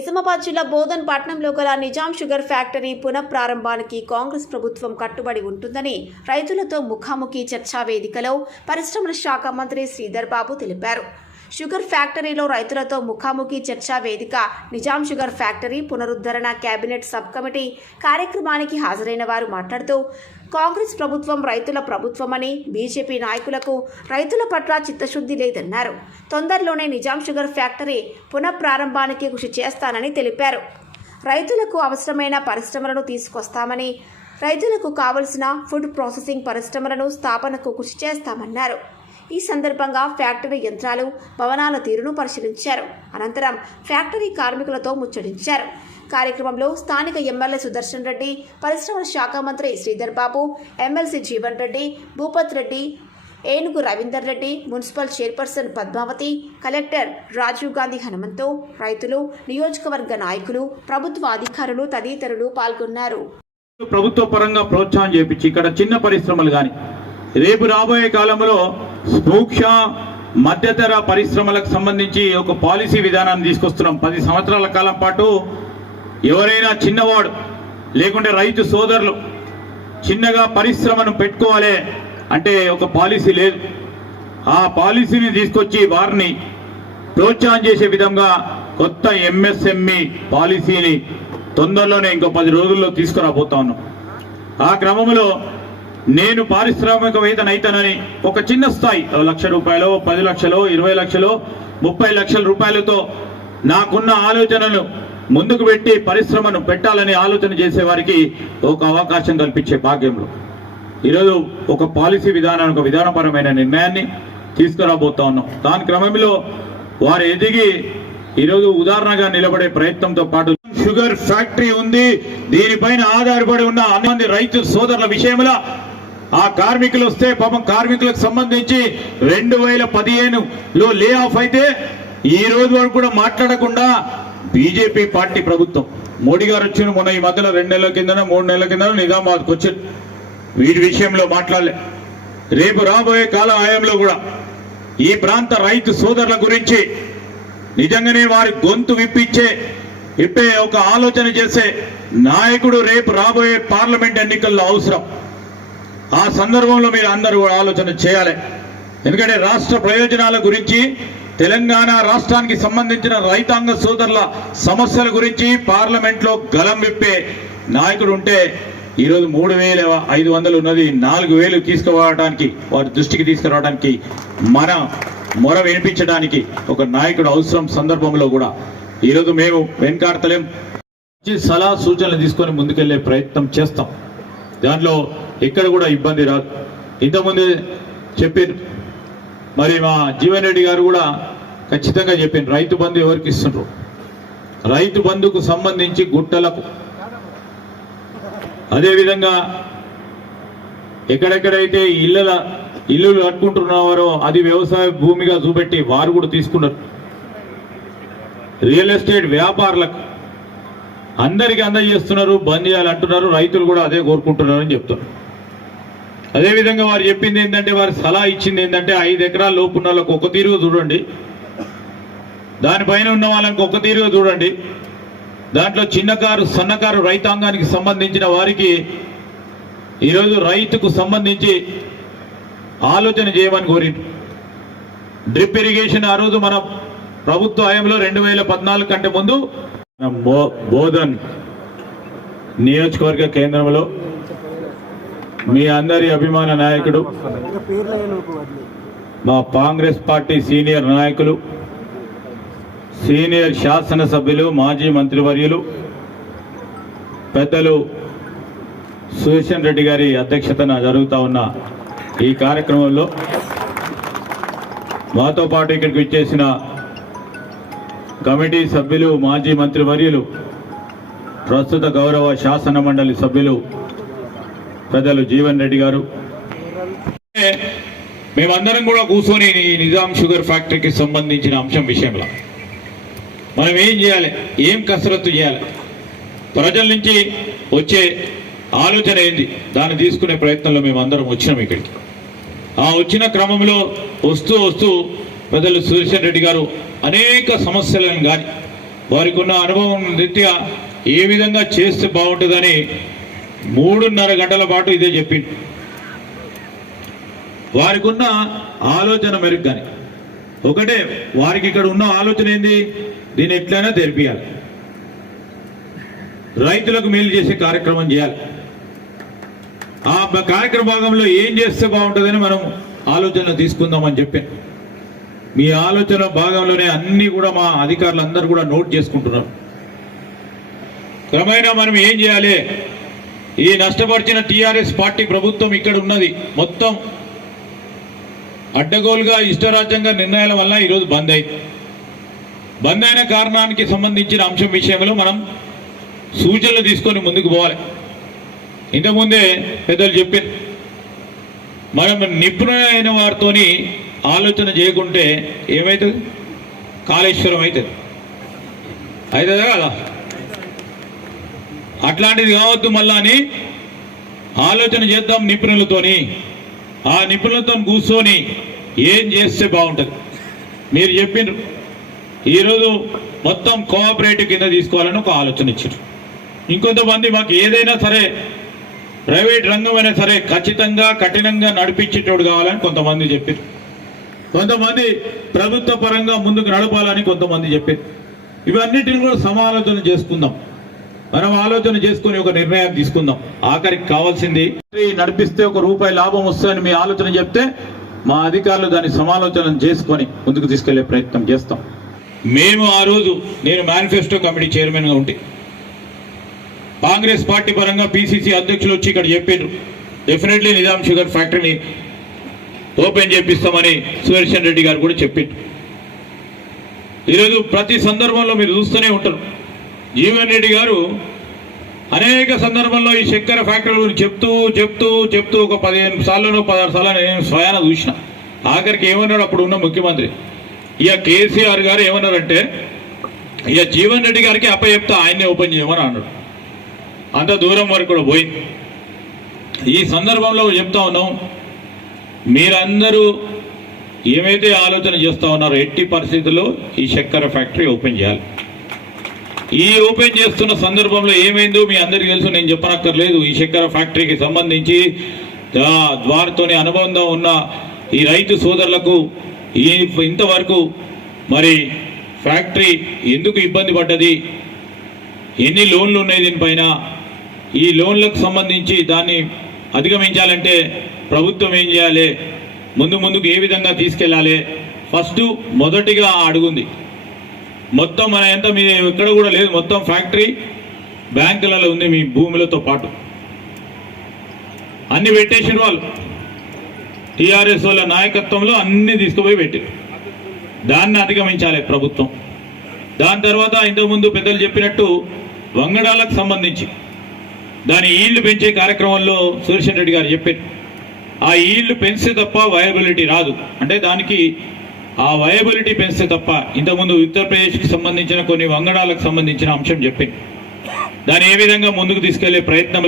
నిజామాబాద్ జిల్లా బోధన్ పట్టణంలో గల నిజాం షుగర్ ఫ్యాక్టరీ పునఃప్రారంభానికి కాంగ్రెస్ ప్రభుత్వం కట్టుబడి ఉంటుందని రైతులతో ముఖాముఖి చర్చా వేదికలో పరిశ్రమల శాఖ మంత్రి శ్రీధర్ బాబు తెలిపారు. షుగర్ ఫ్యాక్టరీలో రైతులతో ముఖాముఖి చర్చా వేదిక నిజాం షుగర్ ఫ్యాక్టరీ పునరుద్ధరణ కేబినెట్ సబ్ కమిటీ కార్యక్రమానికి హాజరైన వారు మాట్లాడుతూ కాంగ్రెస్ ప్రభుత్వం రైతుల ప్రభుత్వమని, బీజేపీ నాయకులకు రైతుల పట్ల చిత్తశుద్ధి లేదన్నారు. తొందరలోనే నిజాం షుగర్ ఫ్యాక్టరీ పునఃప్రారంభానికి కృషి చేస్తానని తెలిపారు. రైతులకు అవసరమైన పరిశ్రమలను తీసుకొస్తామని, రైతులకు కావలసిన ఫుడ్ ప్రాసెసింగ్ పరిశ్రమలను స్థాపనకు కృషి చేస్తామన్నారు. ఈ సందర్భంగా ఫ్యాక్టరీ యంత్రాలు, భవనాల తీరును పరిశీలించారు. అనంతరం ఫ్యాక్టరీ కార్మికులతో ముచ్చటించారు. కార్యక్రమంలో స్థానిక ఎమ్మెల్యే సుదర్శన్ రెడ్డి, పరిశ్రమల శాఖ మంత్రి Sridhar Babu, MLC Jeevan Reddy, Bhupath Reddy, Enugu Ravinder Reddy, municipal chairperson Padmavathi, collector Rajiv Gandhi Hanumanthu, రైతులు, నియోజకవర్గ నాయకులు, ప్రభుత్వ అధికారులు తదితరులు పాల్గొన్నారు. ప్రభుత్వ పరంగా ప్రోత్సాహం చేపించి ఇక్కడ చిన్న పరిశ్రమలు కానీ రేపు రాబోయే కాలంలో సూక్ష్మ మధ్యతర పరిశ్రమలకు సంబంధించి ఒక పాలసీ విధానాన్ని తీసుకొస్తున్నాం. 10 సంవత్సరాల కాలం పాటు ఎవరైనా చిన్నవాడు లేకుంటే రైతు సోదరులు చిన్నగా పరిశ్రమను పెట్టుకోవాలి అంటే ఒక పాలసీ లేదు. ఆ పాలసీని తీసుకొచ్చి వారిని ప్రోత్సాహం చేసే విధంగా కొత్త ఎంఎస్ఎంఈ పాలసీని తొందరలోనే ఇంకో 10 రోజుల్లో తీసుకురాబోతా ఉన్నాం. ఆ క్రమంలో నేను పారిశ్రామికవేత్తనైతానని ఒక చిన్న స్థాయి ₹1,00,000, 10 లక్షలు, 20 లక్షలు, 30 లక్షల రూపాయలతో నాకున్న ఆలోచనలు ముందుకు పెట్టి పరిశ్రమను పెట్టాలని ఆలోచన చేసే వారికి ఒక అవకాశం కల్పించే భాగ్యంలో ఈరోజు ఒక పాలసీ విధానాన్ని, ఒక విధానపరమైన నిర్ణయాన్ని తీసుకురాబోతా ఉన్నాం. దాని క్రమంలో వారు ఎదిగి ఈరోజు ఉదాహరణగా నిలబడే ప్రయత్నంతో పాటు షుగర్ ఫ్యాక్టరీ ఉంది. దీనిపైన ఆధారపడి ఉన్న మంది రైతు సోదరుల విషయంలో ఆ కార్మికులు వస్తే పాపం కార్మికులకు సంబంధించి 2015లో లే ఆఫ్ అయితే ఈ రోజు వరకు కూడా మాట్లాడకుండా బీజేపీ పార్టీ ప్రభుత్వం మోడీ గారు వచ్చిన మొన్న ఈ మధ్యలో 2 నెలల కిందనో 3 నెలల కిందనో నిజామాబాద్కి వచ్చారు. వీటి విషయంలో మాట్లాడలే. రేపు రాబోయే కాల ఆయంలో కూడా ఈ ప్రాంత రైతు సోదరుల గురించి నిజంగానే వారి గొంతు విప్పే ఒక ఆలోచన చేసే నాయకుడు రేపు రాబోయే పార్లమెంట్ ఎన్నికల్లో అవసరం. ఆ సందర్భంలో మీరు అందరూ కూడా ఆలోచన చేయాలి. ఎందుకంటే రాష్ట్ర ప్రయోజనాల గురించి, తెలంగాణ రాష్ట్రానికి సంబంధించిన రైతాంగ సోదరుల సమస్యల గురించి పార్లమెంట్లో గలం విప్పే నాయకుడు ఉంటే ఈరోజు 3,500 ఉన్నది 4,000 తీసుకురావడానికి, వారి దృష్టికి తీసుకురావడానికి, మన మొర వినిపించడానికి ఒక నాయకుడు అవసరం. సందర్భంలో కూడా ఈరోజు మేము వెనకాడతలేం. సలహా సూచనలు తీసుకొని ముందుకెళ్లే ప్రయత్నం చేస్తాం. దాంట్లో ఎక్కడ కూడా ఇబ్బంది రాదు. ఇంతకుముందే చెప్పారు, మరి మా జీవన్ రెడ్డి గారు కూడా ఖచ్చితంగా చెప్పారు, రైతు బంధు ఎవరికి ఇస్తుండ్రు. రైతు బంధుకు సంబంధించి గుట్టలకు, అదేవిధంగా ఎక్కడెక్కడైతే ఇల్లులు కట్టుకుంటున్నారో అది వ్యవసాయ భూమిగా చూపెట్టి వారు కూడా తీసుకున్నారు. రియల్ ఎస్టేట్ వ్యాపారులకు అందరికీ అందజేస్తున్నారు, బంద్ చేయాలంటున్నారు. రైతులు కూడా అదే కోరుకుంటున్నారు అని చెప్తున్నారు. అదేవిధంగా వారు చెప్పింది ఏంటంటే, వారి సలహా ఇచ్చింది ఏంటంటే 5 ఎకరాల లోపు ఉన్న వాళ్ళకు ఒక తీరుగా చూడండి, దానిపైన ఉన్న వాళ్ళకి ఒక తీరుగా చూడండి. దాంట్లో చిన్నకారు, సన్నకారు రైతాంగానికి సంబంధించిన వారికి ఈరోజు రైతుకు సంబంధించి ఆలోచన చేయమని కోరింది. డ్రిప్ ఇరిగేషన్ ఆ రోజు మన ప్రభుత్వ హయాంలో 2014 కంటే ముందు బోధన్ నియోజకవర్గ కేంద్రంలో మీ అందరి అభిమాన నాయకుడు, మా కాంగ్రెస్ పార్టీ సీనియర్ నాయకులు, సీనియర్ శాసనసభ్యులు, మాజీ మంత్రివర్యులు పెద్దలు సుదర్శన్ రెడ్డి గారి అధ్యక్షతన జరుగుతూ ఉన్న ఈ కార్యక్రమంలో మాతో పాటు ఇక్కడికి విచ్చేసిన కమిటీ సభ్యులు, మాజీ మంత్రివర్యులు, ప్రస్తుత గౌరవ శాసన మండలి సభ్యులు పెద్దలు జీవన్ రెడ్డి గారు, మేమందరం కూడా కూర్చొని నిజాం షుగర్ ఫ్యాక్టరీకి సంబంధించిన అంశం విషయంలో మనం ఏం చేయాలి, ఏం కసరత్తు చేయాలి, ప్రజల నుంచి వచ్చే ఆలోచన ఏంది, దాన్ని తీసుకునే ప్రయత్నంలో మేము అందరం వచ్చినాం ఇక్కడికి. ఆ వచ్చిన క్రమంలో వస్తూ పెద్దలు సుదర్శన్ రెడ్డి గారు అనేక సమస్యలను కానీ వారికి ఉన్న అనుభవం రీత్యా ఏ విధంగా చేస్తే బాగుంటుందని 3.5 గంటల పాటు ఇదే చెప్పింది. వారికి ఉన్న ఆలోచన మెరుగు కానీ ఒకటే, వారికి ఇక్కడ ఉన్న ఆలోచన ఏంది, దీన్ని ఎట్లయినా తెలిపియాలి, రైతులకు మేలు చేసే కార్యక్రమం చేయాలి. ఆ కార్యక్రమ భాగంలో ఏం చేస్తే బాగుంటుందని మనం ఆలోచన తీసుకుందామని చెప్పి మీ ఆలోచన భాగంలోనే అన్నీ కూడా మా అధికారులు అందరూ కూడా నోట్ చేసుకుంటున్నారు. క్రమేణా మనం ఏం చేయాలి, ఈ నష్టపరిచిన టీఆర్ఎస్ పార్టీ ప్రభుత్వం ఇక్కడ ఉన్నది మొత్తం అడ్డగోలుగా ఇష్టరాజ్యంగా నిర్ణయాల వల్ల ఈరోజు బంద్ అయింది. బంద్ అయిన కారణానికి సంబంధించిన అంశం విషయంలో మనం సూచనలు తీసుకొని ముందుకు పోవాలి. ఇంతకుముందే పెద్దలు చెప్పారు, మనం నిపుణులైన వారితోని ఆలోచన చేయకుంటే ఏమవుతుంది, కాళేశ్వరం అవుతుంది. అవుతుందా కదా? అట్లాంటిది కావద్దు. మళ్ళా అని ఆలోచన చేద్దాం నిపుణులతోని. ఆ నిపుణులతో కూర్చొని ఏం చేస్తే బాగుంటుంది. మీరు చెప్పిండ్రు ఈరోజు మొత్తం కోఆపరేటివ్ కింద తీసుకోవాలని ఒక ఆలోచన ఇచ్చారు. ఇంకొంతమంది మాకు ఏదైనా సరే ప్రైవేట్ రంగమైనా సరే ఖచ్చితంగా కఠినంగా నడిపించేటోడు కావాలని కొంతమంది చెప్పారు. కొంతమంది ప్రభుత్వ పరంగా ముందుకు నడపాలని కొంతమంది చెప్పారు. ఇవన్నిటిని కూడా సమాలోచన చేసుకుందాం. మనం ఆలోచన చేసుకుని ఒక నిర్ణయం తీసుకుందాం. ఆఖరికి కావాల్సింది నడిపిస్తే ₹1 లాభం వస్తుందని మీ ఆలోచన చెప్తే మా అధికారులు దాన్ని సమాలోచన చేసుకొని ముందుకు తీసుకెళ్లే ప్రయత్నం చేస్తాం. మేము ఆ రోజు నేను మేనిఫెస్టో కమిటీ చైర్మన్గా ఉంటే కాంగ్రెస్ పార్టీ పరంగా పిసిసి అధ్యక్షులు వచ్చి ఇక్కడ చెప్పారు, డెఫినెట్లీ నిజాం షుగర్ ఫ్యాక్టరీని ఓపెన్ చేపిస్తామని సుదర్శన్ రెడ్డి గారు కూడా చెప్పారు. ఈరోజు ప్రతి సందర్భంలో మీరు చూస్తూనే ఉంటారు, జీవన్ రెడ్డి గారు అనేక సందర్భంలో ఈ చక్కెర ఫ్యాక్టరీ గురించి చెప్తూ ఒక 15 సార్లు 16 సార్లు నేను స్వయాన చూసిన. ఆఖరికి ఏమన్నాడు అప్పుడు ఉన్న ముఖ్యమంత్రి, ఇక కేసీఆర్ గారు ఏమన్నారంటే ఇక జీవన్ రెడ్డి గారికి అప్పచెప్తా, ఆయన్నే ఓపెన్ చేయమని అన్నాడు. అంత దూరం వరకు కూడా పోయింది. ఈ సందర్భంలో చెప్తా ఉన్నాం, మీరందరూ ఏమైతే ఆలోచన చేస్తూ ఉన్నారో ఎట్టి పరిస్థితుల్లో ఈ చక్కెర ఫ్యాక్టరీ ఓపెన్ చేయాలి. ఈ ఓపెన్ చేస్తున్న సందర్భంలో ఏమైందో మీ అందరికీ తెలుసు, నేను చెప్పనక్కర్లేదు. ఈ చక్కెర ఫ్యాక్టరీకి సంబంధించి వారితోనే అనుబంధం ఉన్న ఈ రైతు సోదరులకు ఇంతవరకు మరి ఫ్యాక్టరీ ఎందుకు ఇబ్బంది పడ్డది, ఎన్ని లోన్లు ఉన్నాయి దీనిపైన, ఈ లోన్లకు సంబంధించి దాన్ని అధిగమించాలంటే ప్రభుత్వం ఏం చేయాలి, ముందుకు ఏ విధంగా తీసుకెళ్ళాలి. ఫస్ట్ మొదటిగా అడుగుంది మొత్తం మన ఎంత మీ ఎక్కడ కూడా లేదు, మొత్తం ఫ్యాక్టరీ బ్యాంకులలో ఉంది మీ భూములతో పాటు. అన్ని పెట్టేసిన వాళ్ళు టీఆర్ఎస్ వాళ్ళ నాయకత్వంలో అన్ని తీసుకుపోయి పెట్టారు. దాన్ని అధిగమించాలి ప్రభుత్వం. దాని తర్వాత ఇంతకుముందు పెద్దలు చెప్పినట్టు వంగడాలకు సంబంధించి దాని ఈల్డ్ పెంచే కార్యక్రమంలో సుదర్శన్ రెడ్డి గారు చెప్పారు, ఆ ఈల్డ్ పెంచితే తప్ప వయబిలిటీ రాదు. అంటే దానికి ఆ వయబిలిటీ పెంచితే తప్ప, ఇంతకుముందు ఉత్తరప్రదేశ్కి సంబంధించిన కొన్ని వంగడాలకు సంబంధించిన అంశం చెప్పారు. దాన్ని ఏ విధంగా ముందుకు తీసుకెళ్లే ప్రయత్నం